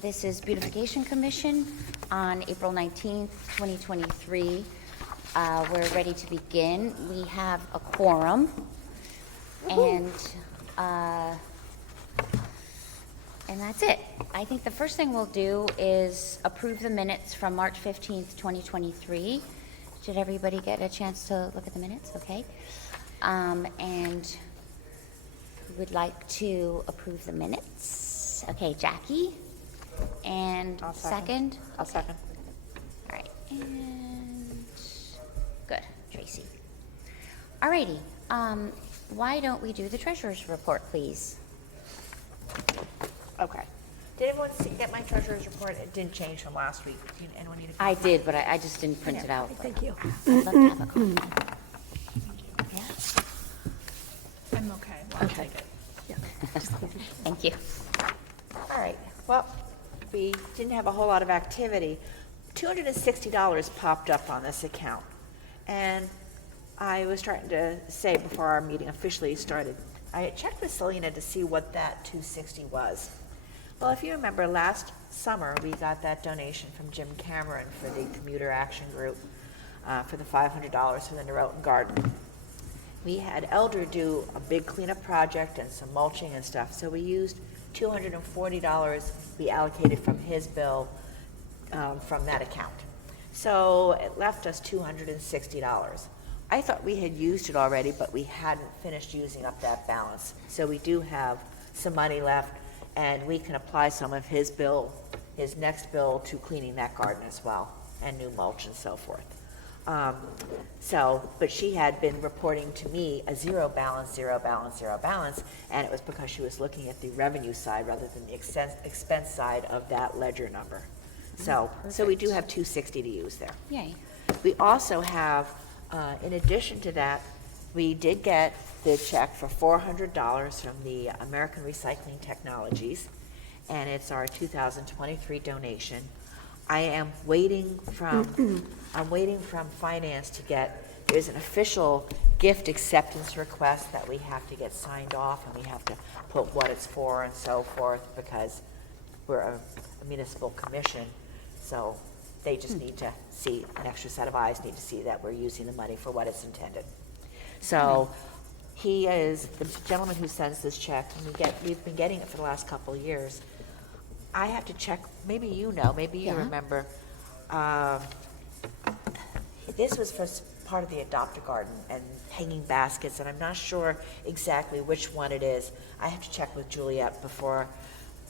This is Beautification Commission on April 19th, 2023. We're ready to begin. We have a quorum, and that's it. I think the first thing we'll do is approve the minutes from March 15th, 2023. Did everybody get a chance to look at the minutes? Okay. And we would like to approve the minutes. Okay, Jackie. And I'll second. I'll second. All right, and good, Tracy. All righty, why don't we do the treasurer's report, please? Okay. Did everyone get my treasurer's report? It didn't change from last week. Anyone need a copy? I did, but I just didn't print it out. Thank you. I'd love to have a copy. Yeah. I'm okay. Well, I'll take it. Yeah. Thank you. All right. Well, we didn't have a whole lot of activity. $260 popped up on this account. And I was trying to say before our meeting officially started, I had checked with Selena to see what that $260 was. Well, if you remember, last summer we got that donation from Jim Cameron for the Commuter Action Group for the $500 for the Norotan Garden. We had Elder do a big cleanup project and some mulching and stuff, so we used $240 we allocated from his bill from that account. So it left us $260. I thought we had used it already, but we hadn't finished using up that balance. So we do have some money left, and we can apply some of his bill, his next bill, to cleaning that garden as well, and new mulch and so forth. But she had been reporting to me a zero balance, and it was because she was looking at the revenue side rather than the expense side of that ledger number. So we do have $260 to use there. Yay. We also have, in addition to that, we did get the check for $400 from the American Recycling Technologies, and it's our 2023 donation. I am waiting from finance to get, there's an official gift acceptance request that we have to get signed off, and we have to put what it's for and so forth, because we're a municipal commission, so they just need to see, an extra set of eyes need to see that we're using the money for what it's intended. So he is the gentleman who sends this check, and we've been getting it for the last couple of years. I have to check, maybe you know, maybe you remember, this was for part of the Adopt-A-Garden and hanging baskets, and I'm not sure exactly which one it is. I have to check with Juliet before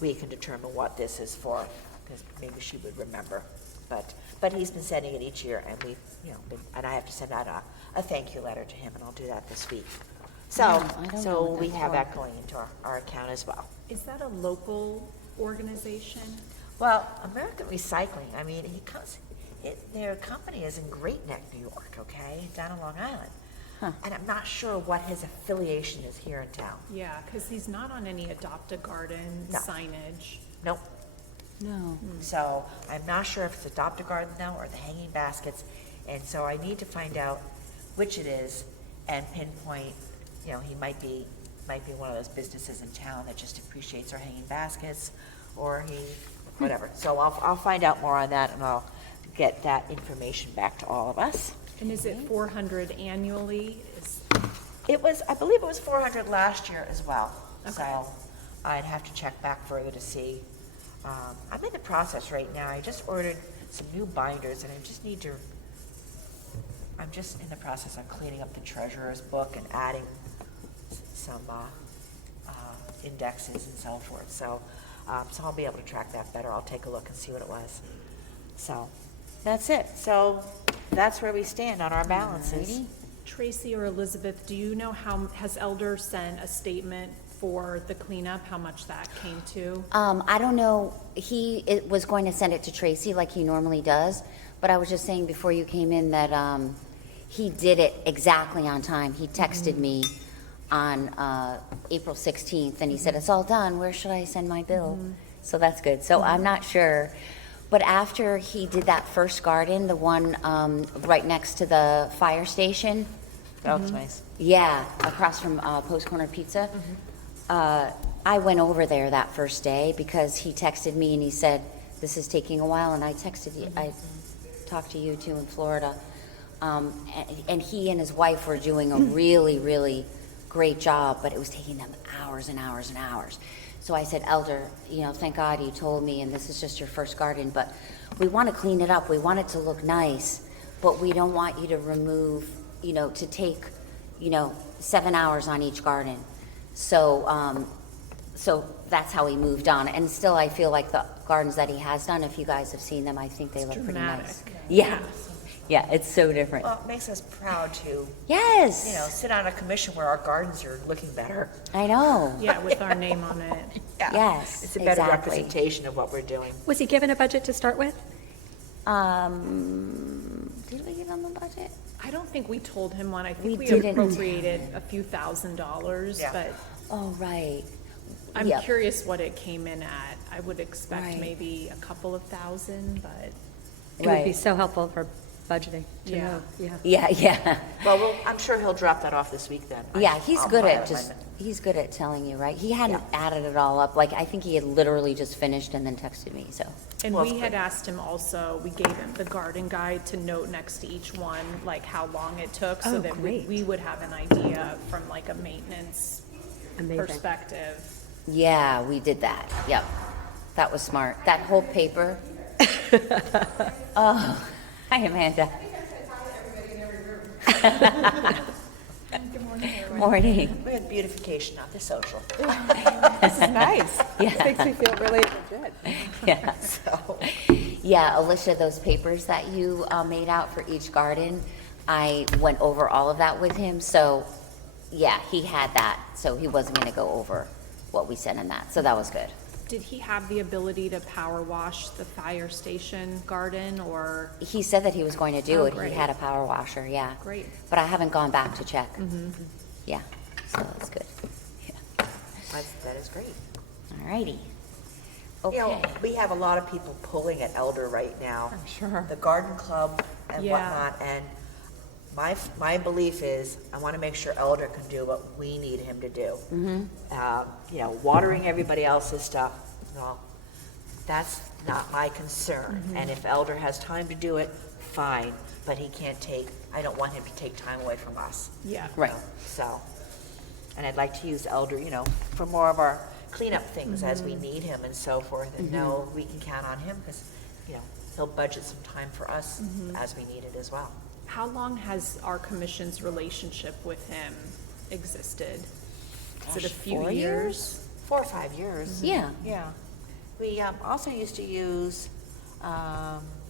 we can determine what this is for, because maybe she would remember. But he's been sending it each year, and and I have to send out a thank you letter to him, and I'll do that this week. So we have that going into our account as well. Is that a local organization? Well, American Recycling, I mean, their company is in Great Neck, New York, okay, down on Long Island. And I'm not sure what his affiliation is here in town. Yeah, because he's not on any Adopt-A-Garden signage. Nope. No. So I'm not sure if it's Adopt-A-Garden now or the hanging baskets. And so I need to find out which it is and pinpoint, he might be one of those businesses in town that just appreciates our hanging baskets, or whatever. So I'll find out more on that, and I'll get that information back to all of us. And is it 400 annually? I believe it was 400 last year as well. Okay. So I'd have to check back further to see. I'm in the process right now. I just ordered some new binders, and I'm just in the process of cleaning up the treasurer's book and adding some indexes and so forth. So I'll be able to track that better. I'll take a look and see what it was. So that's it. So that's where we stand on our balances. Alrighty. Tracy or Elizabeth, do you know has Elder sent a statement for the cleanup, how much that came to? I don't know. He was going to send it to Tracy like he normally does, but I was just saying before you came in that he did it exactly on time. He texted me on April 16th, and he said, "It's all done. Where should I send my bill?" So that's good. So I'm not sure. But after he did that first garden, the one right next to the fire station. That looks nice. Yeah, across from Post Corner Pizza. I went over there that first day because he texted me and he said, this is taking a while, and I texted you, I talked to you too in Florida. And he and his wife were doing a really, really great job, but it was taking them hours and hours and hours. So I said, Elder, thank God you told me, and this is just your first garden, but we want to clean it up. We want it to look nice, but we don't want you to remove, to take, 7 hours on each garden. So, so that's how he moved on. And still, I feel like the gardens that he has done, if you guys have seen them, I think they look pretty nice. Dramatic. Yeah. Yeah, it's so different. Well, it makes us proud to, Yes. sit on a commission where our gardens are looking better. I know. Yeah, with our name on it. Yeah. Yes, It's a better exactly. representation of what we're doing. Was he given a budget to start with? Did we give him a budget? I don't think we told him one. I We think we didn't. appropriated a few $1,000s, Yeah. but Oh, right. I'm Yep. curious what it came in at. I would expect Right. maybe a couple of thousand, but It would be Right. so helpful for budgeting to Yeah. know, yeah. Yeah, yeah. Well, I'm sure he'll drop that off this week then. Yeah, he's I'll good file at it just, Monday. he's good at telling you, right? He hadn't added it all up. Like, I think he had literally just finished and then texted me, so. And Well, we it's had good. asked him also, we gave him the garden guide to note next to each one, like how long it took, so Oh, that great. we would have an idea from like a maintenance Amazing. perspective. Yeah, we did that. Yep. That was smart. That whole paper. Oh, hi, Amanda. Morning. We had beautification, not the social. This is nice. Yeah. Makes me feel really legit. Yeah. So, Yeah, Alicia, those papers that you made out for each garden, I went over all of that with him. So, yeah, he had that. So he wasn't going to go over what we said in that. So that was good. Did he have the ability to power wash the fire station garden, or? He said that he was going to do Oh, it. great. He had a power washer, yeah. Great. But I haven't gone back to check. Yeah, so that's good. Yeah. that is great. All righty. You know, Okay. we have a lot of people pulling at Elder right now. I'm sure. The garden club and Yeah. whatnot, and my belief is, I want to make sure Elder can do what we need him to do. Watering everybody else's stuff, no, that's not my concern. And if Elder has time to do it, fine, but I don't want him to take time away from us. Yeah. Right. So, and I'd like to use Elder, for more of our cleanup things as we need him and so forth, and know we can count on him, because, he'll budget some time for us as we need it as well. How long has our commission's relationship with him existed? Is it a Gosh, few 4 years? 4 or 5 years. Yeah. Yeah. We also used to use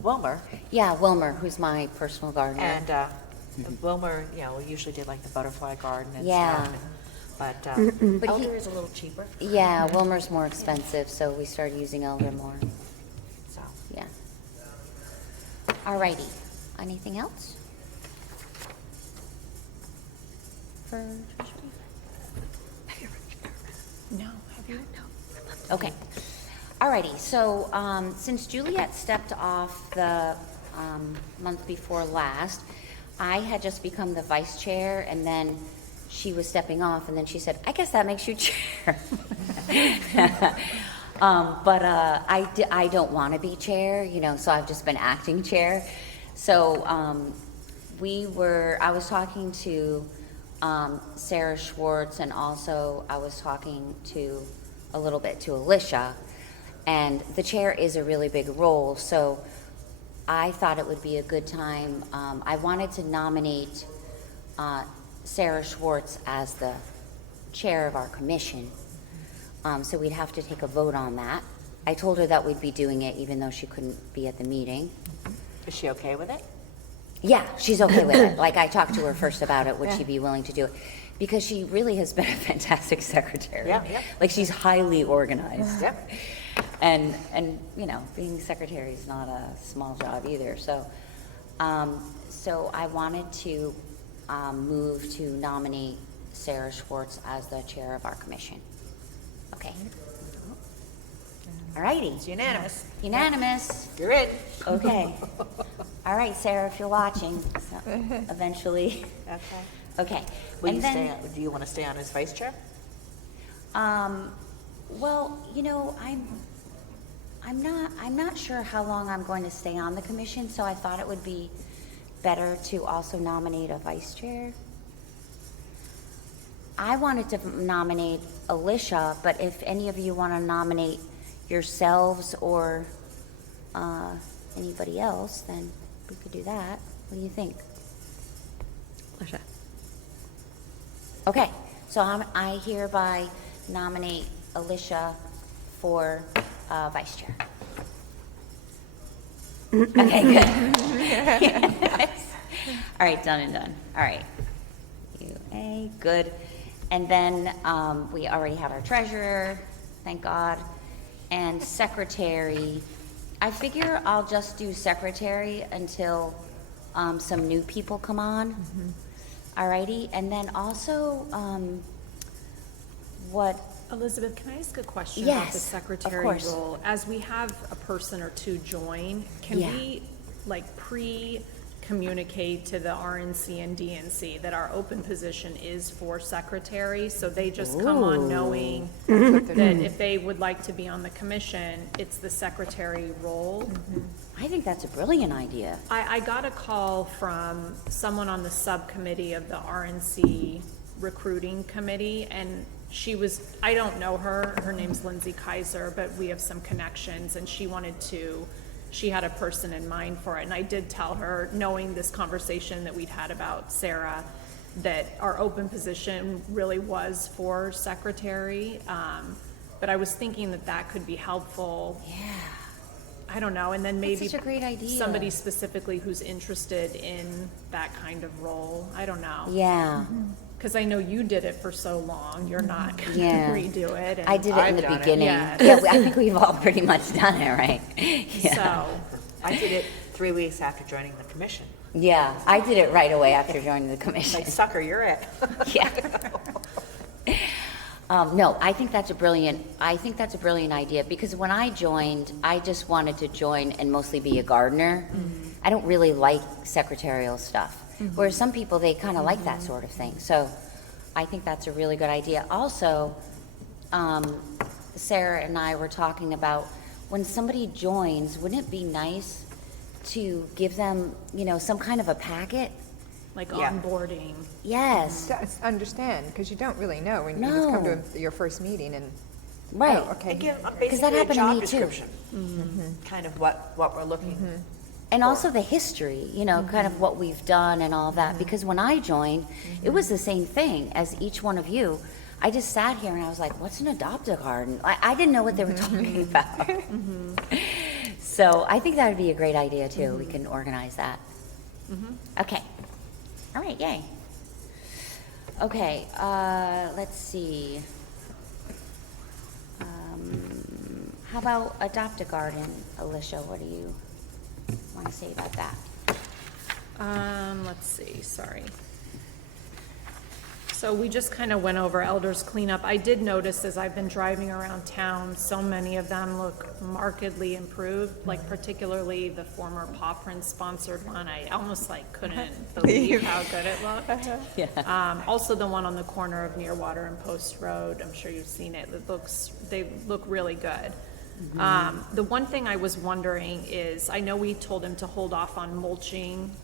Wilmer, Yeah, Wilmer, who's my personal gardener. and Wilmer, we usually did like the butterfly garden and Yeah. stuff. But But he- Elder is a little cheaper, Yeah, Wilmer's more expensive, so we started using Elder more. so. Yeah. All righty. Anything else? For No, have you? Okay. Alrighty, so, since Juliet stepped off the, month before last, I had just become the vice chair, and then she was stepping off, and then she said, I guess that makes you chair. But, I don't want to be chair, so I've just been acting chair. So, I was talking to, Sarah Schwartz, and also I was talking a little bit to Alicia, and the chair is a really big role, so I thought it would be a good time, I wanted to nominate Sarah Schwartz as the chair of our commission, so we'd have to take a vote on that. I told her that we'd be doing it even though she couldn't be at the meeting. Is she okay with it? Yeah, she's okay with it. Like, I talked to her first about it, would she be willing to do it? Because she really has been a fantastic secretary. Yeah, yeah. Like, she's highly organized. Yep. And, being secretary is not a small job either, so, so I wanted to, move to nominate Sarah Schwartz as the chair of our commission. Okay. All righty. It's unanimous. Unanimous. You're in. Okay. All right, Sarah, if you're watching, so eventually. Okay. Okay. Will And you then, do you want to stay on as vice chair? Well, I'm not sure how long I'm going to stay on the commission, so I thought it would be better to also nominate a vice chair. I wanted to nominate Alicia, but if any of you want to nominate yourselves or anybody else, then we could do that. What do you think? Alicia. Okay, so I hereby nominate Alicia for vice chair. Okay, good. All right, done and done. All right. UA, good. And then we already have our treasurer, thank God, and secretary. I figure I'll just do secretary until some new people come on. All righty, and then also, what, Elizabeth, can I ask a question about the Yes, of secretary course. role? As we have a person or two join, can Yeah. we pre-communicate to the RNC and DNC that our open position is for secretary? So they just come on knowing that if they would like to be on the commission, it's the secretary role? I think that's a brilliant idea. I got a call from someone on the subcommittee of the RNC recruiting committee, and I don't know her name's Lindsay Kaiser, but we have some connections, and she had a person in mind for it, and I did tell her, knowing this conversation that we'd had about Sarah, that our open position really was for secretary, but I was thinking that could be helpful. Yeah. I don't know, and then maybe such a great idea. somebody specifically who's interested in that kind of role. I don't know. Yeah, Because I know you did it for so long, you're not going to Yeah. redo it. And I did it in the done it. beginning. Yeah. I think we've all pretty much done it, right? Yeah. So, I did it 3 weeks after joining the commission. Yeah, I did it right away after joining the commission. Like, sucker, you're it. Yeah. No, I think that's a brilliant idea, because when I joined, I just wanted to join and mostly be a gardener. I don't really like secretarial stuff, whereas some people, they kind of like that sort of thing. So I think that's a really good idea. Also, Sarah and I were talking about, when somebody joins, wouldn't it be nice to give them, some kind of a packet? like Yeah. onboarding. Yes, Just understand, because you don't really know when you just come No. to your first meeting and, right. oh, okay. And give that basically a happened to job me, too. description, kind of what we're looking. And also the history, kind of what we've done and all that. Because when I joined, it was the same thing as each one of you. I just sat here and I was like, what's an adopt-a-garden? I didn't know what they were talking about. So I think that would be a great idea, too. We can organize that. Okay. All right, yay. Okay, let's see. How about adopt-a-garden, Alicia? What do you want to say about that? Let's see, sorry. So we just kind of went over elders cleanup. I did notice as I've been driving around town, so many of them look markedly improved, like particularly the former Paw Prince sponsored one. I almost couldn't believe how good it looked. Also the one on the corner of Nearwater and Post Road, I'm sure you've seen it. They look really good. The one thing I was wondering is, I know we told him to hold off on mulching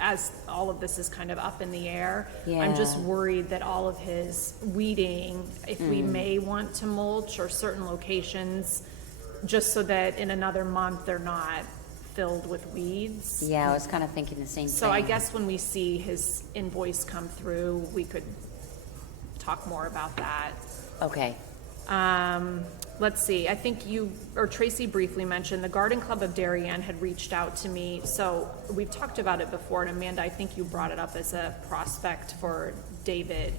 as all of this is kind of up in the air. I'm just Yeah. worried that all of his weeding, if we may want to mulch or certain locations, just so that in another month they're not filled with weeds. Yeah, I was kind of thinking the same thing. So I guess when we see his invoice come through, we could talk more about that. Okay. Let's see, I think you, or Tracy briefly mentioned, the Garden Club of Darien had reached out to me. So we've talked about it before, and Amanda, I think you brought it up as a prospect for David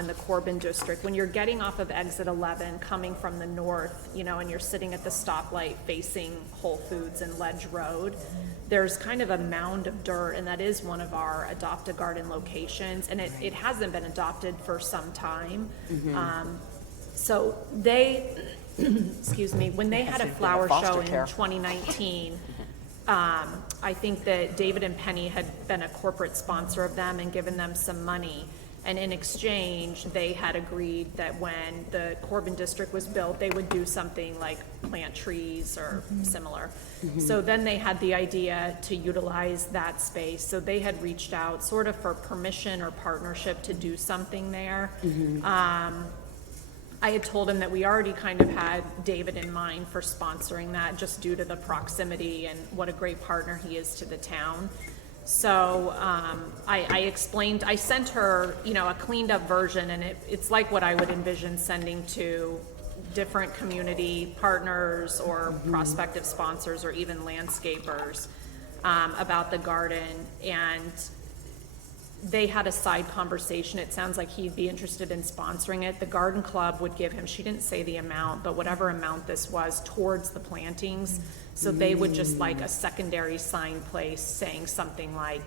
in the Corbin district. When you're getting off of exit 11, coming from the north, and you're sitting at the stoplight facing Whole Foods and Ledge Road, there's kind of a mound of dirt, and that is one of our Adopt-A-Garden locations, and it hasn't been adopted for some time. So they, excuse me, when they had a flower show in 2019, I think that David and Penny had been a corporate sponsor of them and given them some money. And in exchange, they had agreed that when the Corbin District was built, they would do something like plant trees or similar. So then they had the idea to utilize that space. So they had reached out sort of for permission or partnership to do something there. I had told him that we already kind of had David in mind for sponsoring that, just due to the proximity and what a great partner he is to the town. So I explained, I sent her, you know, a cleaned up version, and it's like what I would envision sending to different community partners or prospective sponsors or even landscapers about the garden. And they had a side conversation. It sounds like he'd be interested in sponsoring it. The garden club would give him, she didn't say the amount, but whatever amount this was towards the plantings. So they would just like a secondary sign place saying something like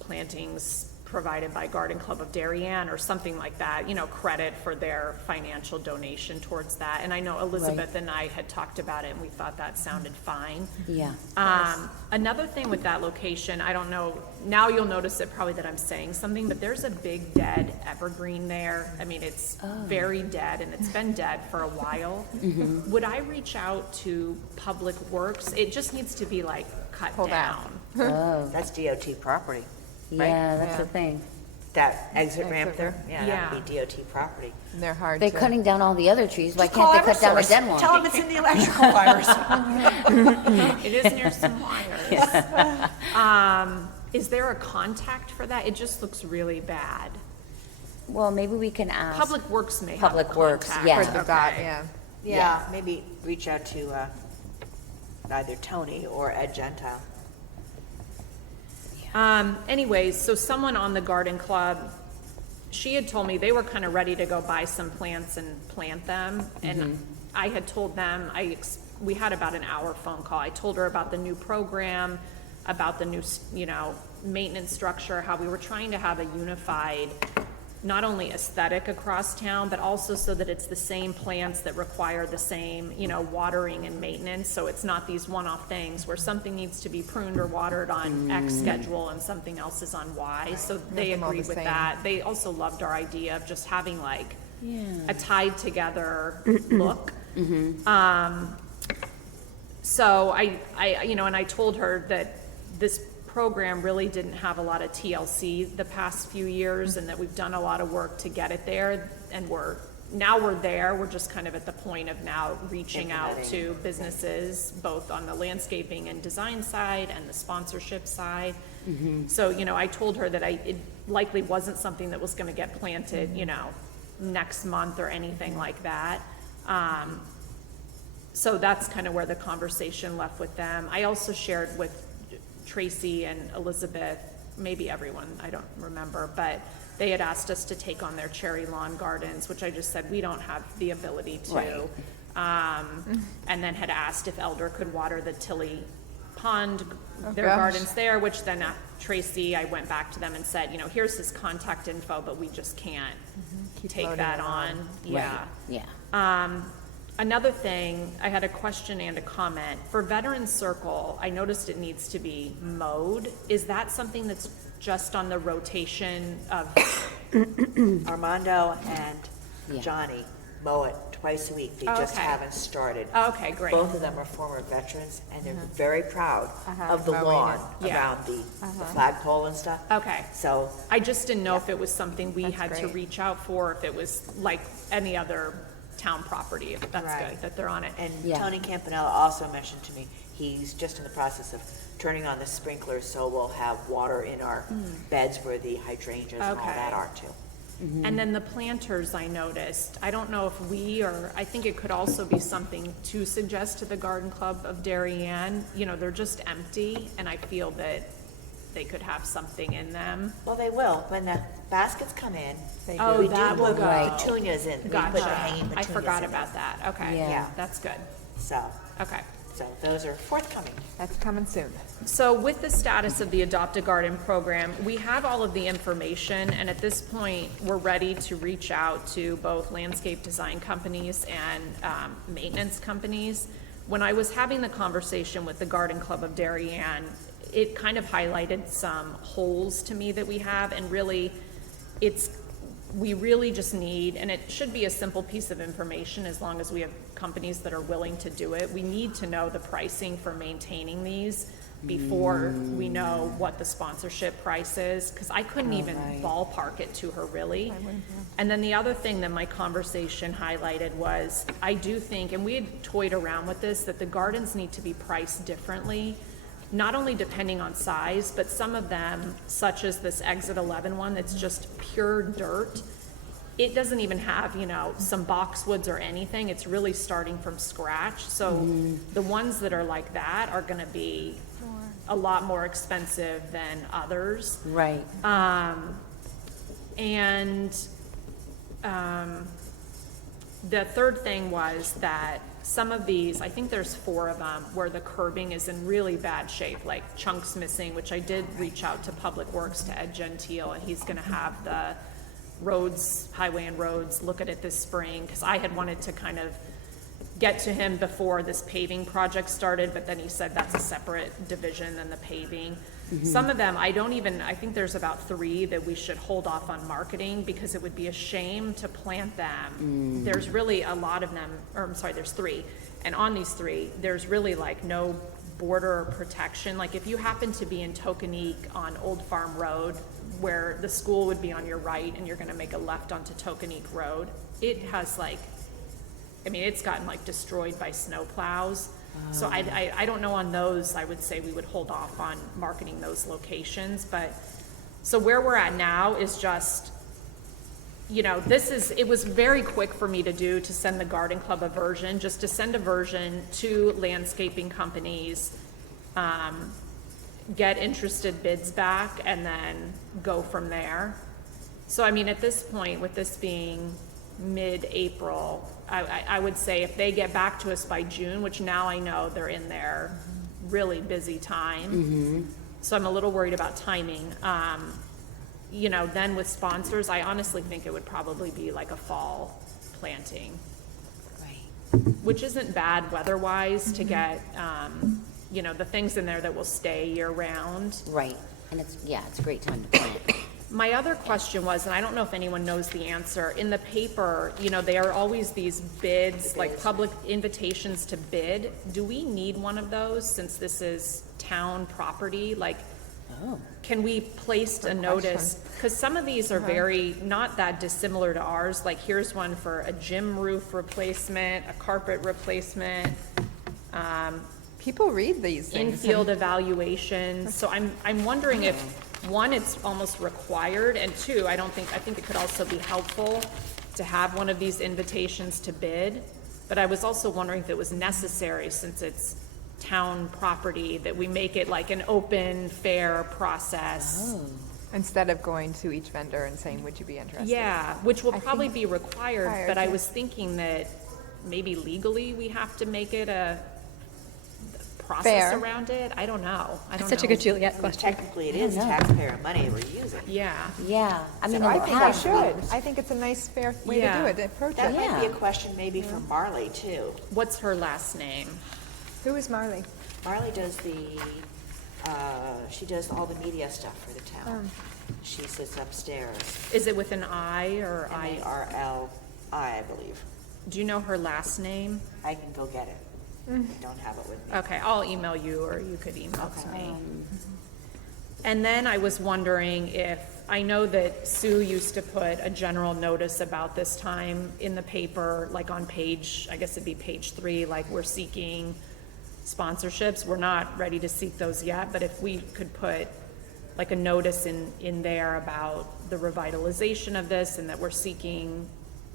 plantings provided by Garden Club of Darien or something like that, you know, credit for their financial donation towards that. And I know Elizabeth and I had talked about it and we thought that sounded fine. Yeah. Another thing with that location, I don't know, now you'll notice it probably that I'm saying something, but there's a big dead evergreen there. I mean, it's very dead, and it's been dead for a while. Would I reach out to Public Works? It just needs to be like cut Pulled out. down. Oh, That's DOT property. yeah, that's the Yeah. thing. That exit ramp Exit there, ramp. yeah, that would be DOT property. And they're hard They're to. cutting down all the other trees. Why Just call can't they cut down the Eversource. dead one? Tell them it's in the electrical wires. It is near some wires. Is there a contact for that? It just looks really bad. Well, maybe we can ask. Public Works may have a Public Works, contact. yeah. For the dot, Okay. yeah. Yeah, maybe reach out to either Tony or Ed Gentile. Anyways, so someone on the garden club, she had told me they were kind of ready to go buy some plants and plant them. And I had told them, we had about an hour phone call. I told her about the new program, about the new, you know, maintenance structure, how we were trying to have a unified, not only aesthetic across town, but also so that it's the same plants that require the same, you know, watering and maintenance. So it's not these one-off things where something needs to be pruned or watered on X schedule and something else is on Y. So they them all agreed the with same. that. They also loved our idea of just having like Yeah. a tied together look. So I, you know, and I told her that this program really didn't have a lot of TLC the past few years, and that we've done a lot of work to get it there, and we're there. We're just kind of at the point of now reaching out to businesses, both on the landscaping and design side and the sponsorship side. So, you know, I told her that it likely wasn't something that was gonna get planted, you know, next month or anything like that. So that's kind of where the conversation left with them. I also shared with Tracy and Elizabeth, maybe everyone, I don't remember, but they had asked us to take on their cherry lawn gardens, which I just said we don't have the ability to. Right. And then had asked if Elder could water the Tilly Pond, their gosh. gardens there, which then Tracy, I went back to them and said, you know, here's his contact info, but we just can't take loading that it on. Yeah. Yeah. Another thing, I had a question and a comment. For Veterans Circle, I noticed it needs to be mowed. Is that something that's just on the rotation of, Armando and Yeah. Johnny mow it twice a week. They just Okay. haven't started. okay, great. Both of them are former veterans, and they're very proud of the Mowing lawn it. Yeah. around the flagpole and stuff. Okay. So, I just didn't know if it was something we That's had to great. reach out for, if it was like any other town property. That's Right. good that they're on it. and Yeah. Tony Campanella also mentioned to me, he's just in the process of turning on the sprinklers, so we'll have water in our beds where the hydrangeas and all Okay. that are too. And then the planters, I noticed, I don't know if I think it could also be something to suggest to the Garden Club of Darien. You know, they're just empty, and I feel that they could have something in them. Well, they will, when the baskets come in, They Oh, we do. do that will put go. petunias in, we put Gotcha. the hanging I petunias forgot in about them. that. Okay, Yeah. that's good. So, Okay. those are forthcoming. That's coming soon. So with the status of the Adopt a Garden program, we have all of the information, and at this point, we're ready to reach out to both landscape design companies and maintenance companies. When I was having the conversation with the Garden Club of Darien, it kind of highlighted some holes to me that we have, and really, we really just need, and it should be a simple piece of information as long as we have companies that are willing to do it. We need to know the pricing for maintaining these before we know what the sponsorship price is, because I couldn't even ballpark it to her really. And then the other thing that my conversation highlighted was, I do think, and we had toyed around with this, that the gardens need to be priced differently, not only depending on size, but some of them, such as this Exit 11 one that's just pure dirt, it doesn't even have, you know, some boxwoods or anything. It's really starting from scratch. So the ones that are like that are gonna be a lot more expensive than others. Right. The third thing was that some of these, I think there's 4 of them, where the curbing is in really bad shape, like chunks missing, which I did reach out to Public Works, to Ed Gentile, and he's gonna have the roads, highway and roads, look at it this spring, because I had wanted to kind of get to him before this paving project started, but then he said that's a separate division than the paving. Some of them, I think there's about 3 that we should hold off on marketing, because it would be a shame to plant them. There's really a lot of them, or I'm sorry, there's 3. And on these 3, there's really like no border protection. Like if you happen to be in Tokenique on Old Farm Road, where the school would be on your right and you're gonna make a left onto Tokenique Road, it has like, I mean, it's gotten like destroyed by snow plows. So I don't know on those, I would say we would hold off on marketing those locations, but, so where we're at now is just, you know, it was very quick for me to send the garden club a version, just to send a version to landscaping companies, get interested bids back, and then go from there. So I mean, at this point, with this being mid-April, I would say if they get back to us by June, which now I know they're in their really busy time, so I'm a little worried about timing. You know, then with sponsors, I honestly think it would probably be like a fall planting, which isn't bad weather-wise to get, you know, the things in there that will stay year-round. Right. And it's a great time to plant. My other question was, and I don't know if anyone knows the answer, in the paper, you know, there are always these bids, like public invitations to bid. Do we need one of those since this is town property? Like, can we place a notice? Because some of these are very, not that dissimilar to ours. Like, here's one for a gym roof replacement, a carpet replacement, People read these things. infield evaluations. So I'm wondering if, 1, it's almost required, and 2, I think it could also be helpful to have one of these invitations to bid. But I was also wondering if it was necessary, since it's town property, that we make it like an open, fair process. Instead of going to each vendor and saying, would you be interested? Yeah, which will probably be required, but I was thinking that maybe legally we have to make it a process Fair. around it. I don't know. I don't That's such know. a good Juliet question. Technically, it is taxpayer money we're using. Yeah. Yeah. I mean, I in the think I past, should. I think it's a nice, fair way to do Yeah. it, to approach That it. might be a Yeah. question maybe for Marley too. What's her last name? Who is Marley? Marley does she does all the media stuff for the town. She sits upstairs. Is it with an I or I? M-A-R-L-I, I believe. Do you know her last name? I can go get it. I don't have it with me. Okay, I'll email you, or you could email to me. And then I was wondering if, I know that Sue used to put a general notice about this time in the paper, like on page, I guess it'd be page 3, like we're seeking sponsorships. We're not ready to seek those yet, but if we could put like a notice in there about the revitalization of this, and that we're seeking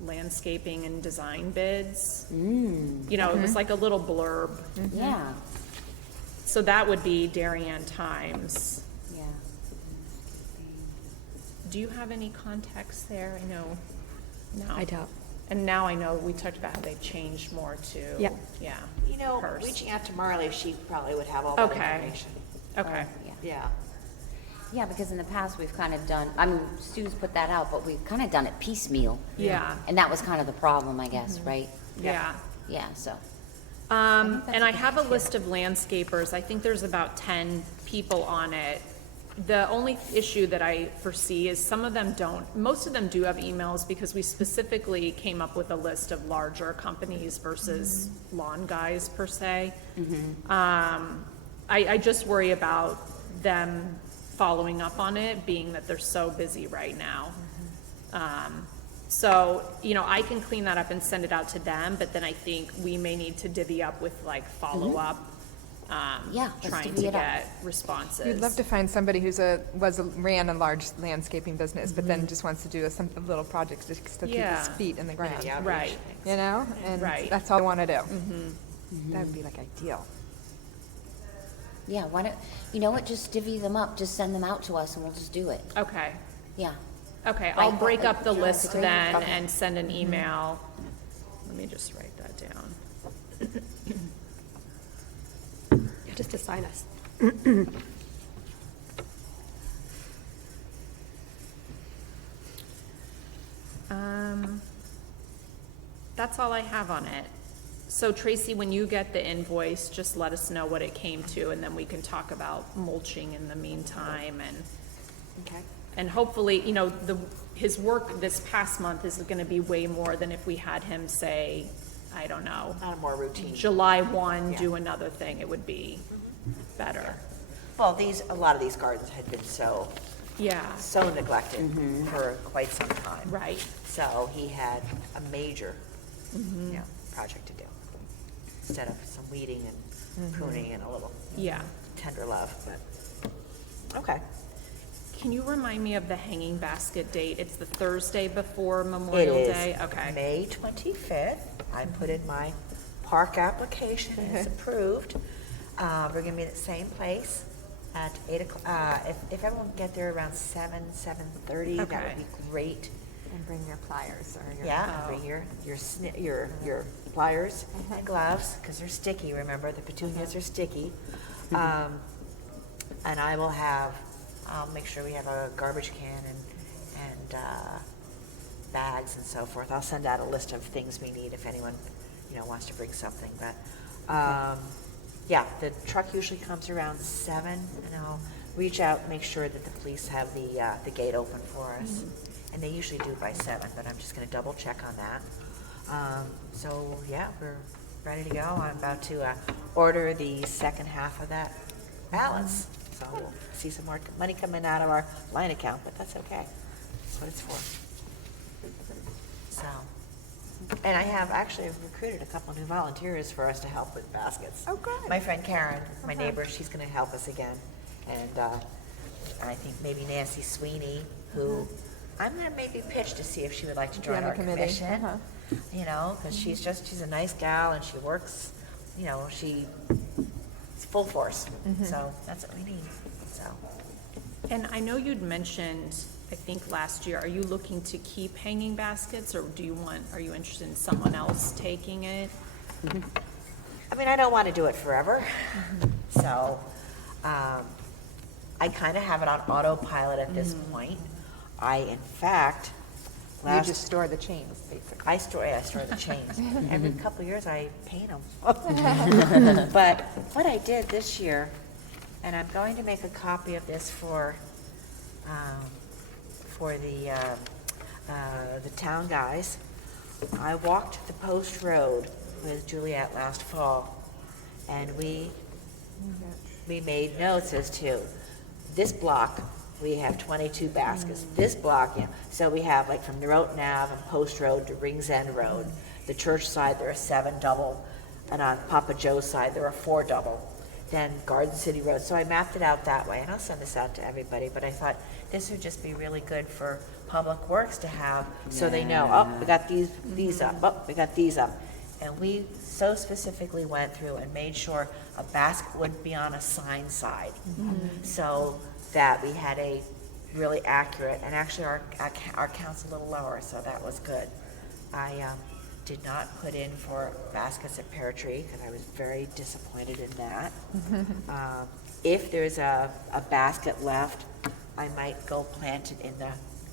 landscaping and design bids. You know, it was like a little blurb. yeah. So that would be Darien Times. Yeah. Do you have any context there? I know. No. I don't. And now I know we talked about how they changed more to. Yeah. Yeah. You know, Hers. reaching out to Marley, she probably would have all that Okay. information. Okay. Yeah. Yeah. Yeah, because in the past, we've kind of done, I mean, Stu's put that out, but we've kind of done it piecemeal. Yeah. And that was kind of the problem, I guess, right? Yeah. Yeah, so. And I have a list of landscapers. I think there's about 10 people on it. The only issue that I foresee is some of them don't, most of them do have emails because we specifically came up with a list of larger companies versus lawn guys per se. I just worry about them following up on it, being that they're so busy right now. So, you know, I can clean that up and send it out to them, but then I think we may need to divvy up with like follow-up, Yeah, let's trying divvy to it up. get responses. You'd love to find somebody ran a large landscaping business, but then just wants to do a little project just to keep Yeah. his feet in the ground. Yeah. Right, You know, and Right. that's all I want to do. That would be like ideal. Yeah, why don't, you know what, just divvy them up, just send them out to us and we'll just do it. okay. Yeah. Okay, I'll Right, break right, up the yeah, list agree. then Okay. and send an email. Let me just write that down. Yeah, just assign us. That's all I have on it. So Tracy, when you get the invoice, just let us know what it came to, and then we can talk about mulching in the meantime, Okay. and hopefully, you know, his work this past month is gonna be way more than if we had him say, I don't know, Not a more routine. July 1, Yeah. do another thing, it would be better. Well, a lot of these gardens had been so Yeah, neglected for quite some time. right. So he had a major, project to do, instead of some weeding and pruning and a little Yeah. tender love, but, okay. Can you remind me of the hanging basket date? It's the Thursday before It Memorial is Day? Okay. May 25th. I put in my park application, and it's approved. We're gonna be at the same place at 8 o'clock. If everyone can get there around 7:30, that Okay. would be great. And bring your pliers or your. Yeah, bring your pliers and gloves, because they're sticky, remember, the petunias are sticky. And I'll make sure we have a garbage can and bags and so forth. I'll send out a list of things we need if anyone, wants to bring something, but, yeah, the truck usually comes around 7, and I'll reach out, make sure that the police have the gate open for us. And they usually do by 7, but I'm just gonna double check on that. So, yeah, we're ready to go. I'm about to order the second half of that balance. So we'll see some more money coming out of our line account, but that's okay. That's what it's for. So, and I have actually recruited a couple new volunteers for us to help with baskets. Oh, good. My friend Karen, my neighbor, she's gonna help us again. And I think maybe Nancy Sweeney, who I'm gonna maybe pitch to see if she would like to Be join on the our committee. commission. Because she's a nice gal and she works, it's full force. So that's what we need, so. And I know you'd mentioned, I think last year, are you looking to keep hanging baskets, or are you interested in someone else taking it? I mean, I don't want to do it forever, so, I kind of have it on autopilot at this point. In fact, You just store the chains, basically. I store the chains. Every couple of years, I paint them. But what I did this year, and I'm going to make a copy of this for the town guys. I walked the post road with Juliet last fall, and we made notes as to this block, we have 22 baskets. This block, so we have like from Norotan Ave and Post Road to Rings End Road. The church side, there are 7 double, and on Papa Joe's side, there are 4 double. Then Garden City Road. So I mapped it out that way, and I'll send this out to everybody. But I thought this would just be really good for Public Works to have, so they know, oh, we got these up, oh, we got these up. And we so specifically went through and made sure a basket would be on a sign side. So that we had a really accurate, and actually our count's a little lower, so that was good. I did not put in for baskets at Pear Tree, because I was very disappointed in that. If there's a basket left, I might go plant it in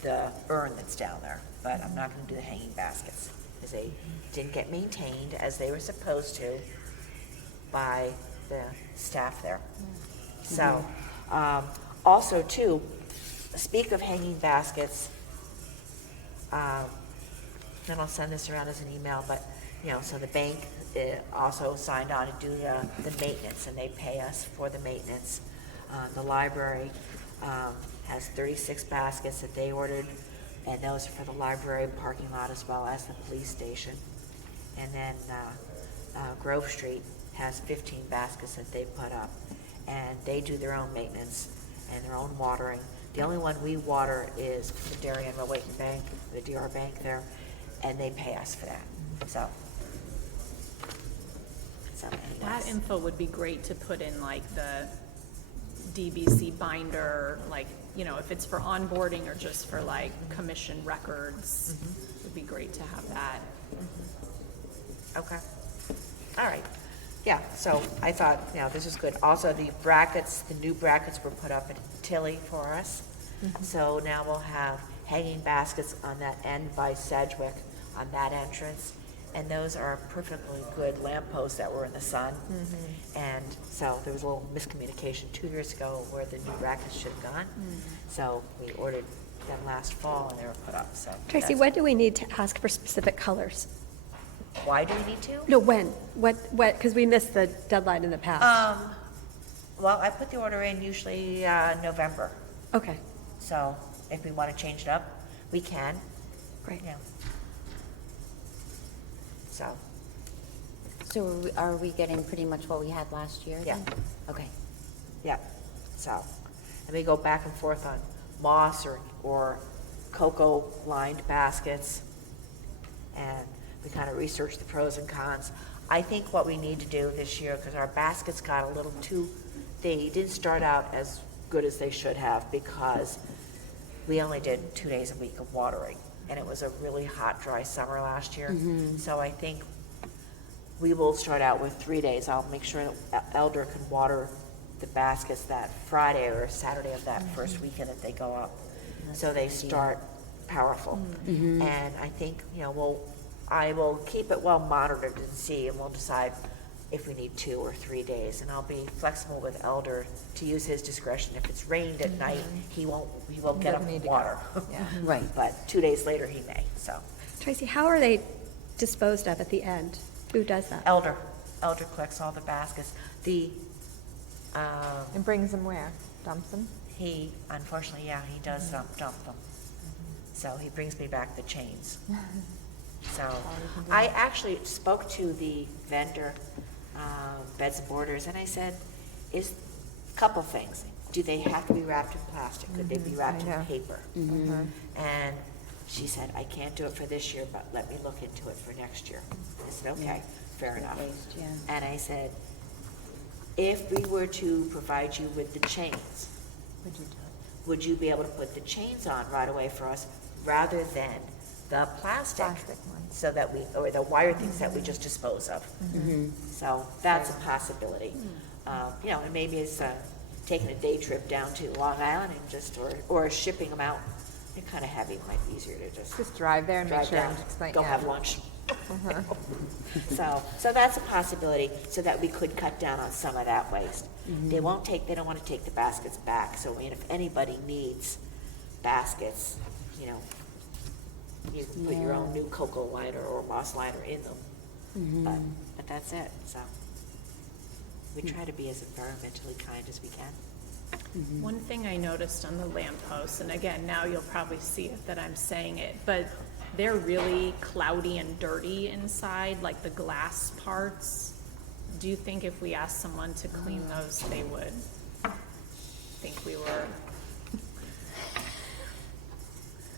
the urn that's down there, but I'm not gonna do the hanging baskets, because they didn't get maintained as they were supposed to by the staff there. So, Also, too, speak of hanging baskets, and I'll send this around as an email, but, so the bank also signed on to do the maintenance, and they pay us for the maintenance. The library has 36 baskets that they ordered, and those are for the library parking lot as well as the police station. And then Grove Street has 15 baskets that they put up, and they do their own maintenance and their own watering. The only one we water is the Darien Railway Bank, the DR Bank there, and they pay us for that. So That info would be great to put in like the DBC binder, like, if it's for onboarding or just for like commission records, it would be great to have that. Okay. All right. Yeah, so I thought, this is good. Also, the new brackets were put up at Tilly for us. So now we'll have hanging baskets on that end by Sedgwick on that entrance. And those are perfectly good lampposts that were in the sun. And so there was a little miscommunication 2 years ago where the new brackets should have gone. So we ordered them last fall and they were put up, so. Tracy, that's- when do we need to ask for specific colors? Why do we need to? No, when? What, because we missed the deadline in the past. Well, I put the order in usually November. Okay, So if we want to change it up, we can. great. Yeah. So, So are we getting pretty much what we had last year then? Okay. yeah, so, and we go back and forth on moss or cocoa lined baskets. And we kind of research the pros and cons. I think what we need to do this year, because our baskets got a little they didn't start out as good as they should have because we only did 2 days a week of watering. And it was a really hot, dry summer last year. So I think we will start out with 3 days. I'll make sure that Elder can water the baskets that Friday or Saturday of that first weekend that they go up. So they start powerful. And I think, I will keep it well monitored and see, and we'll decide if we need 2 or 3 days. And I'll be flexible with Elder to use his discretion. If it's rained at night, he won't get up Doesn't need to go. water. Yeah. Right. But 2 days later, he may, so. Tracy, how are they disposed of at the end? Who does that? Elder collects all the baskets. And brings them where? Dumps them? He, unfortunately, he does dump them. So he brings me back the chains. So, I actually spoke to the vendor, Beds and Borders, and I said, a couple things. Do they have to be wrapped in plastic? Could they be wrapped I in know. paper? And she said, I can't do it for this year, but let me look into it for next year. I said, okay, fair enough. Waste, yeah. And I said, if we were to provide you with the chains, would you be able to put the chains on right away for us rather than the plastic? Ones. So that or the wire things that we just dispose of. So that's a possibility. And maybe it's taking a day trip down to Long Island and just, or shipping them out. They're kind of heavy, it might be easier to Just drive there and make drive sure down, and explain. go yeah. have lunch. So that's a possibility, so that we could cut down on some of that waste. They don't want to take the baskets back, so if anybody needs baskets, you can put your own new cocoa liner or moss liner in them. But that's it, so. We try to be as environmentally kind as we can. One thing I noticed on the lampposts, and again, now you'll probably see it that I'm saying it, but they're really cloudy and dirty inside, like the glass parts. Do you think if we asked someone to clean those, they would think we were?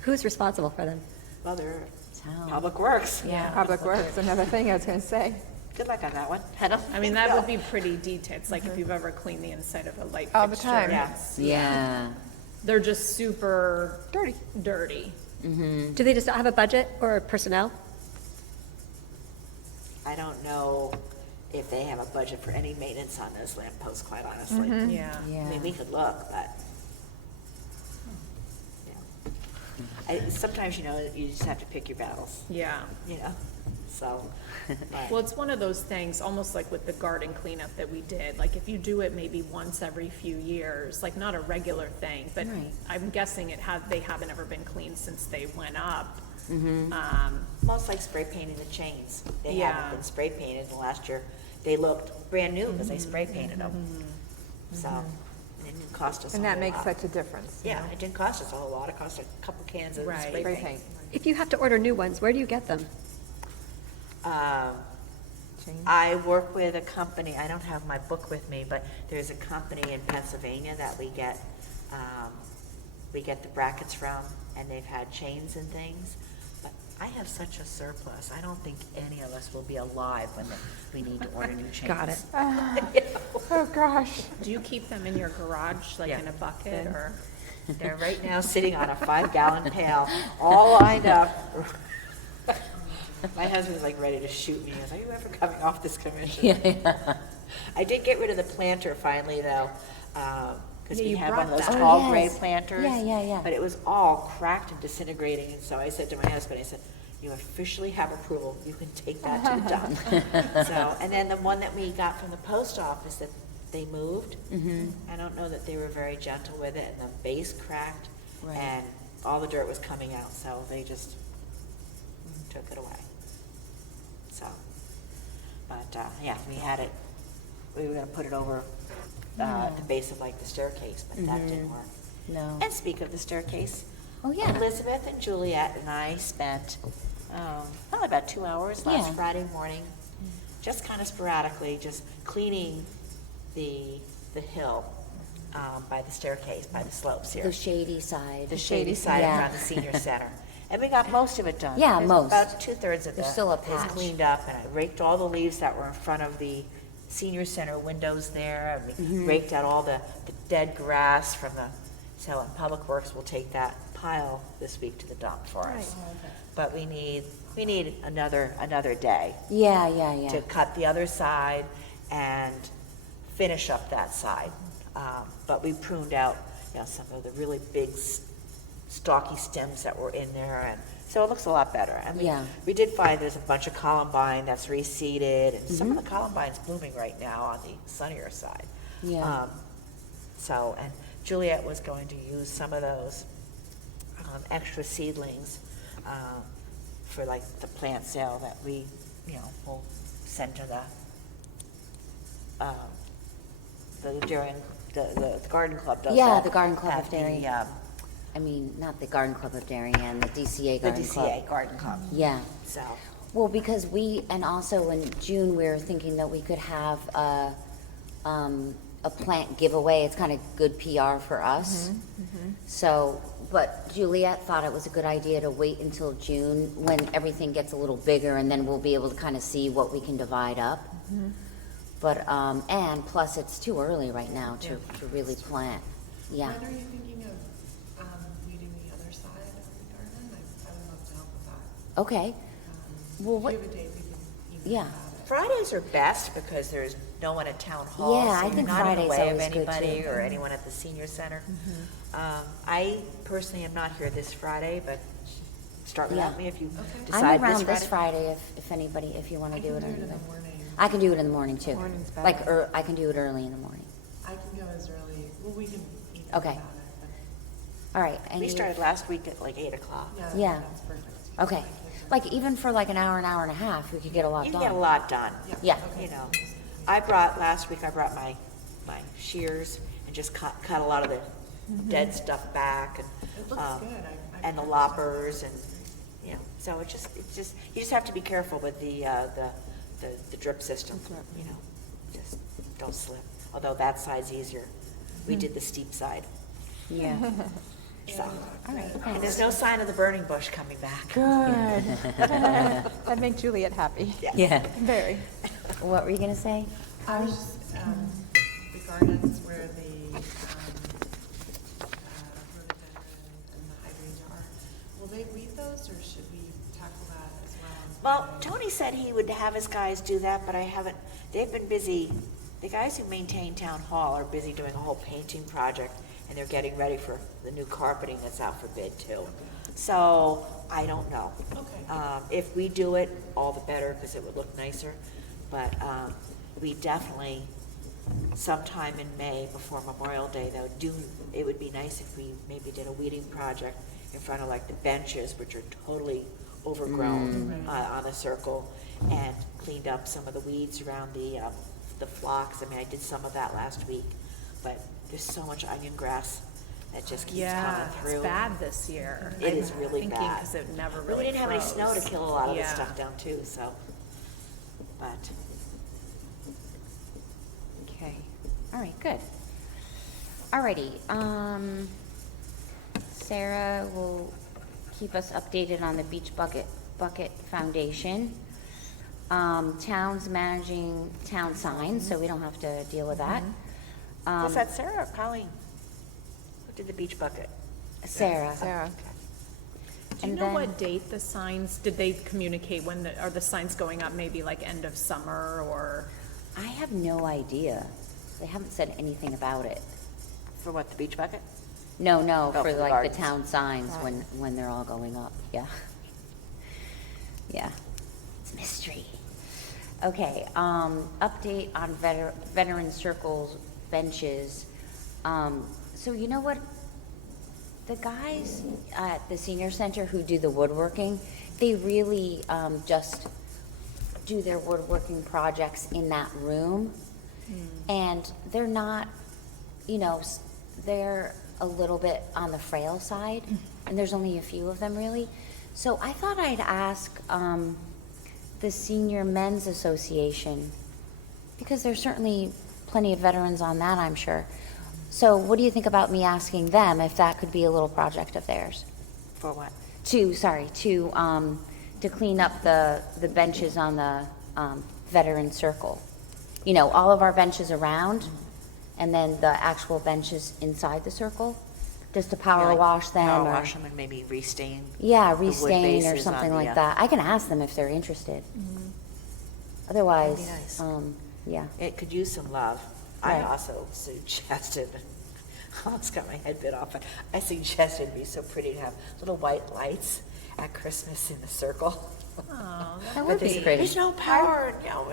Who's responsible for them? Well, they're Town. Public Works. Yeah. Public Works, another thing I was gonna say. Good luck on that one. I mean, that would be pretty detailed. It's like if you've ever cleaned the inside of a light All the fixture. time. Yeah. it's- Yeah. They're just super Dirty. dirty. Do they just not have a budget or personnel? I don't know if they have a budget for any maintenance on those lampposts, quite honestly. Yeah. I mean, we could look, but, yeah. Sometimes, you know, you just have to pick your battles, Yeah. you know, so. but- Well, it's one of those things, almost like with the garden cleanup that we did, like if you do it maybe once every few years, like not a regular thing, but Right. I'm guessing they haven't ever been cleaned since they went up. Most like spray painting the chains. They Yeah. haven't been spray painted, and last year they looked brand new because they spray painted them. So, it didn't cost us a And whole that makes lot. such a difference. you Yeah, know? it didn't cost us a whole lot, it cost a couple cans of Right. spray Spray paint. paint. If you have to order new ones, where do you get them? Change. I work with a company, I don't have my book with me, but there's a company in Pennsylvania that we get the brackets from, and they've had chains and things. But I have such a surplus, I don't think any of us will be alive when we need to order new chains. Got it. Oh, gosh. Do you keep them in your garage, like Yeah. in a bucket, or? They're right now sitting on a 5-gallon pail, all lined up. My husband's like ready to shoot me. He goes, "Are you ever coming off this commission?" I did get rid of the planter finally, though, because Yeah, we you had one of brought those that. tall Oh, gray yes. planters. Yeah. But it was all cracked and disintegrating, and so I said to my husband, I said, "You officially have approval. You can take that to the dump." So, and then the one that we got from the post office that they moved, I don't know that they were very gentle with it, and the base cracked, Right. and all the dirt was coming out, so they just took it away. So, but, yeah, we had it, we were gonna put it over, the base of like the staircase, but that didn't work. No. And speak of the staircase. Oh, yeah. Elizabeth and Juliet and I spent, probably about 2 hours last Yeah. Friday morning, just kind of sporadically, just cleaning the hill, by the staircase, by the slopes here. The shady side. The shady side Yeah. around the senior center. And we got most of it done. Yeah, There's most. About 2/3 of There's the still a is patch. cleaned up, and I raked all the leaves that were in front of the senior center windows there, and we Mm-hmm. raked out all the dead grass from so Public Works will take that pile this week to the dump for us. But we need another day Yeah. to cut the other side and finish up that side. But we pruned out, you know, some of the really big stocky stems that were in there, and so it looks a lot better. I mean, Yeah. we did find there's a bunch of columbine that's reseeded, and some of the columbine's blooming right now on the sunnier side. Yeah. So, and Juliet was going to use some of those extra seedlings for like the plant sale that we, you know, will send to the garden club does Yeah, that. the Garden Club of At the, Darien. I mean, not the Garden Club of Darien, the DCA The Garden Club. DCA garden club, Yeah. so. Well, because and also in June, we were thinking that we could have a plant giveaway. It's kind of good PR for us. So, but Juliet thought it was a good idea to wait until June when everything gets a little bigger, and then we'll be able to kind of see what we can divide up. But, and plus it's too early right now to really plant. Yeah. When are you thinking of weeding the other side of the garden? I would love to help with that. Okay. Well, If what, you have a date, we can even yeah. have it. Fridays are best because there's no one at town hall. Yeah, I so think you're not in the Friday's way of always good, anybody too. or anyone at the senior center. I personally am not here this Friday, but start Yeah. without me if you Okay. decide I'm around this this Friday. Friday if anybody, if you want to I do can it. do or it in the anything. morning. I can do it in the morning too. Morning's better. Like, I can do it early in the morning. I can go as early, well, we can eat Okay. about it, All right. We any- started last week at like 8 o'clock. but Yeah. that's perfect. Okay. Like even for like an hour and a half, we could get a lot You done. can get a lot done. Yeah. You know, last week I brought my shears and just cut a lot of the dead stuff back and. It looks good. And the loppers and, you know, so you just have to be careful with the drip system, you know, just don't slip. Although that side's easier. We did the steep side, Yeah. so. All right. And there's no sign of the burning bush coming back. Good. That'd make Juliet happy. Yes. Yeah. Very. What were you gonna say? I was just, the gardens where the rhododendron and the hydrangea are, will they weed those, or should we tackle that as well? Well, Tony said he would have his guys do that, but I haven't, they've been busy. The guys who maintain town hall are busy doing a whole painting project, and they're getting ready for the new carpeting that's out for bid too. So I don't know. Okay. If we do it, all the better, because it would look nicer. But we definitely, sometime in May, before Memorial Day, though, it would be nice if we maybe did a weeding project in front of like the benches, which are totally overgrown on the circle, and cleaned up some of the weeds around the phlox. I mean, I did some of that last week, but there's so much onion grass that just keeps Yeah, coming through. it's bad this year. It is really Thinking bad. because it never But really we didn't have any snow to froze. kill a lot of this Yeah. stuff down too, so, but. Okay, all right, good. Alrighty, Sarah will keep us updated on the Beach Bucket Foundation. Town's managing town signs, so we don't have to deal with that. Was that Sarah or Colleen? Who did the beach bucket? Sarah. Sarah. Do you And know then- what date the signs, did they communicate when, are the signs going up maybe like end of summer or? I have no idea. They haven't said anything about it. For what, the beach bucket? No, Oh, for for the like gardens. the town signs when they're all going up, yeah. Yeah, it's a mystery. Okay, update on veteran circles benches. So you know what? The guys at the senior center who do the woodworking, they really just do their woodworking projects in that room. And they're not, you know, they're a little bit on the frail side, and there's only a few of them really. So I thought I'd ask the Senior Men's Association, because there's certainly plenty of veterans on that, I'm sure. So what do you think about me asking them if that could be a little project of theirs? For what? To clean up the benches on the veteran circle. You know, all of our benches around, and then the actual benches inside the circle, just to power Like wash them. Power or- wash them and maybe restain. Yeah, the wood restain or bases something on the, like that. I can ask them if they're interested. Otherwise, That'd be nice. yeah. It could use some love. I Right. also suggested, I almost got my head bit off, but I suggested it'd be so pretty to have little white lights at Christmas in the circle. Oh, That But would they be said, pretty. There's no power, you know.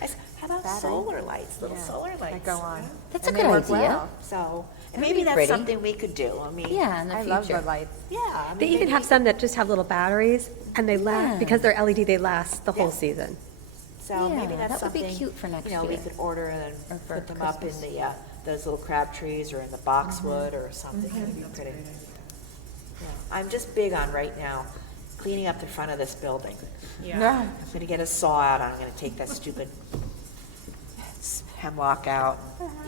I said, how about solar lights, little solar lights? That go on. That's a And they good work idea. well. So, That'd maybe be that's pretty. something we could do. I mean. Yeah, in the I future. love the lights. Yeah. I mean, They even maybe have we some that just have little batteries, and they Yeah. last, because they're LED, they last the whole Yeah. season. So maybe Yeah, that's that would be something. cute for next You know, we year. could order and Or then for put them up in Christmas. the, those little crab trees or in the boxwood or something. It'd be pretty. Yeah. I'm just big on right now cleaning up the front of this building. yeah. I'm gonna get a saw out. I'm gonna take that stupid hemlock out.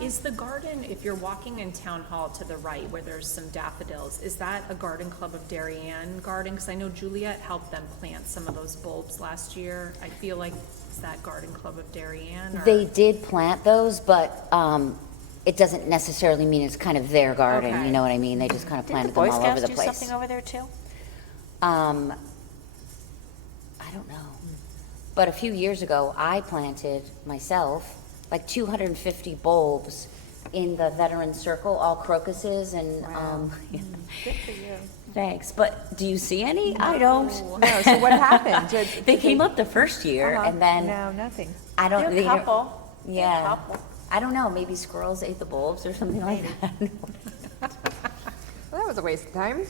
Is the garden, if you're walking in Town Hall to the right where there's some daffodils, is that a Garden Club of Darien garden? Because I know Juliet helped them plant some of those bulbs last year. I feel like, is that Garden Club of Darien? or- They did plant those, but it doesn't necessarily mean it's kind of their garden, Okay. you know what I mean? They just kind of Didn't the planted Boy them all over Scouts the do place. something over there too? I don't know. But a few years ago, I planted myself like 250 bulbs in the veteran circle, all crocuses and, yeah. Good for you. Thanks, but do you see any? I don't. No, so what happened? They came up the first year and then, No, nothing. I don't. There they a don't- couple. There a Yeah. couple. I don't know, maybe squirrels ate the bulbs or something like that. Well, that was a waste of time.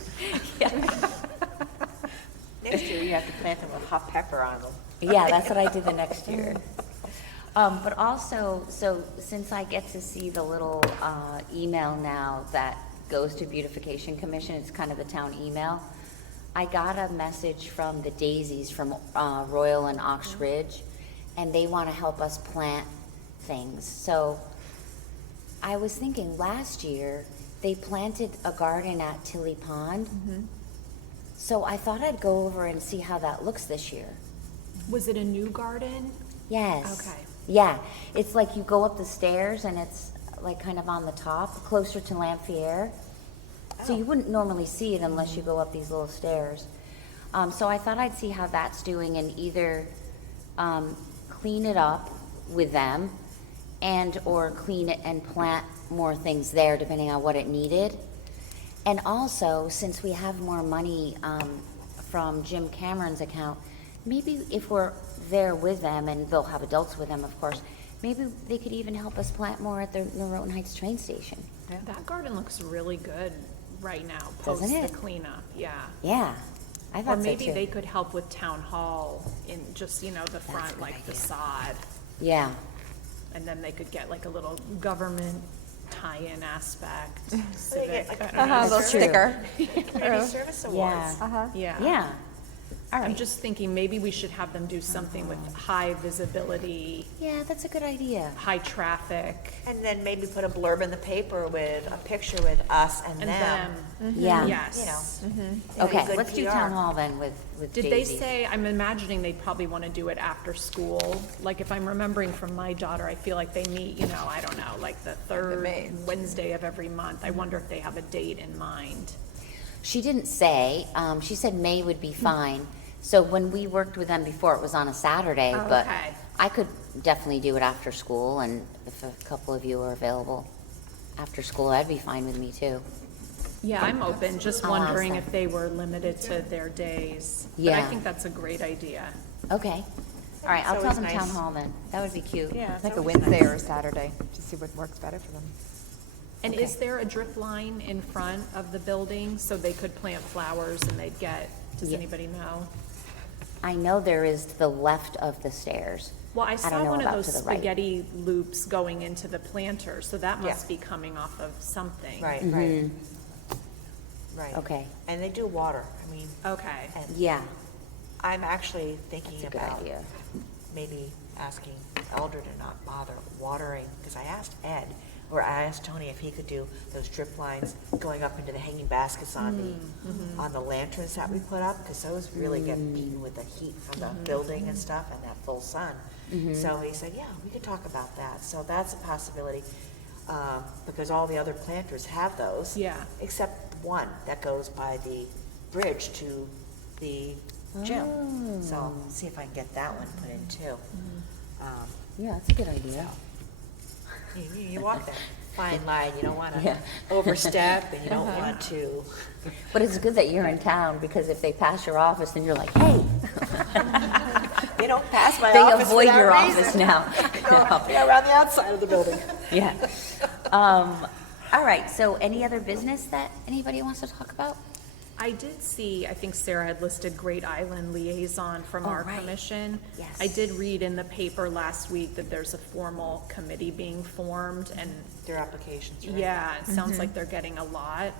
Next year, you have to plant them with hot pepper on them. Yeah, that's what I did the next year. But also, so since I get to see the little email now that goes to Beautification Commission, it's kind of the town email, I got a message from the Daisies from Royal and Ox Ridge, and they want to help us plant things. So I was thinking last year, they planted a garden at Tilly Pond. So I thought I'd go over and see how that looks this year. Was it a new garden? Yes. Okay. Yeah, it's like you go up the stairs and it's like kind of on the top, closer to Lamphere. So you wouldn't normally see it unless you go up these little stairs. So I thought I'd see how that's doing and either clean it up with them and or clean it and plant more things there depending on what it needed. And also, since we have more money from Jim Cameron's account, maybe if we're there with them, and they'll have adults with them, of course, maybe they could even help us plant more at the Norotan Heights train station. That garden looks really good right now, post Doesn't the it? cleanup, yeah. Yeah, I Or thought so maybe too. they could help with town hall in just, you know, the a front, good like idea. facade. Yeah, And then they could get like a little government tie-in aspect, They civic, get, like, I don't Uh-huh, know. little That's true. sticker. Community service awards. yeah, Yeah. yeah. All I'm right. just thinking maybe we should have them do something with high visibility, Yeah, that's a good idea. high traffic, And then maybe put a blurb in the paper with a picture with us and and them. them. Yeah. Yes. You know. That'd be Okay, good let's do PR. town hall then with Did they Daisy. say, I'm imagining they probably want to do it after school. Like if I'm remembering from my daughter, I feel like they meet, you know, I don't know, like the third May. Wednesday of every month. I wonder if they have a date in mind. She didn't say, she said May would be fine. So when we worked with them before, it was on a Saturday, Oh, but okay. I could definitely do it after school, and if a couple of you are available after school, that'd be fine with me too. Yeah, I'm open, just I'll ask wondering them. if they were limited to their days. But I Yeah. think that's a great idea. Okay. All right, I'll It's tell always them town nice. hall then. That would be cute. Yeah. it's Like a always nice. Wednesday or a Saturday, to see what works better for them. And Okay. is there a drip line in front of the building so they could plant flowers and they'd get, does Yeah. anybody know? I know there is to the left of the stairs. Well, I I saw don't know one of about those to the right. spaghetti loops going into the planter, so that must Yeah. be coming off of something. Right, right. Right. Okay. And they do water, I mean, Okay. and Yeah, I'm actually thinking that's a good about idea. maybe asking Elder to not bother watering, because I asked Ed, or I asked Tony if he could do those drip lines going up into the hanging baskets on the lanterns that we put up, because those really get beaten with the heat from the building and stuff and that full sun. So he said, yeah, we could talk about that, so that's a possibility, because all the other planters have those. Yeah. Except one that goes by the bridge to the gym. So I'll see if I can get that one put in too. Yeah, that's a good idea. You walk that fine line, you don't want Yeah. to overstep and you don't want to. But it's good that you're in town, because if they pass your office, then you're like, hey. They don't pass my They office avoid for your that office reason. now. They're around the outside of the building. Yeah. All right, so any other business that anybody wants to talk about? I did see, I think Sarah had listed Great Island Liaison from Oh, our right. commission. Yes. I did read in the paper last week that there's a formal committee being formed, and Their applications, right? yeah, it sounds like they're getting a lot.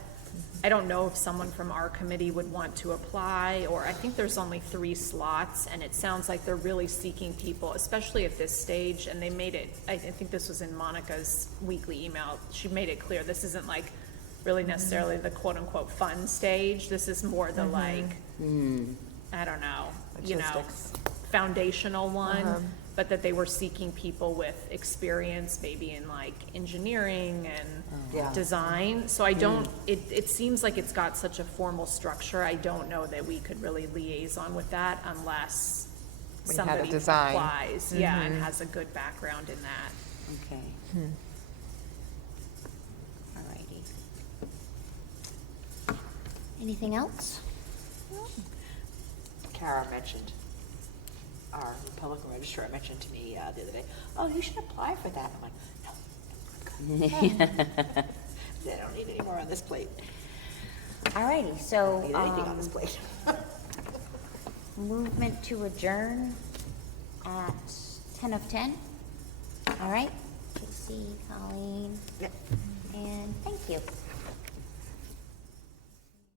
I don't know if someone from our committee would want to apply, or I think there's only 3 slots, and it sounds like they're really seeking people, especially at this stage, and they made it, I think this was in Monica's weekly email, she made it clear, this isn't like really necessarily the quote-unquote fun stage, this is more the like, I don't know, you know, Logistics. foundational one, but that they were seeking people with experience maybe in like engineering Yeah. and design. So I don't, it seems like it's got such a formal structure. I don't know that we could really liaison with that unless We had a somebody design. applies, yeah, and has a good background in that. Okay. All righty. Anything else? Kara mentioned, our Republican registrar mentioned to me the other day, oh, you should apply for that. I'm like, no, I'm good. They don't need any more on this plate. All righty, Don't so, need anything on this plate. movement to adjourn at 10 of 10. All right, Casey, Colleen, Yep. and thank you.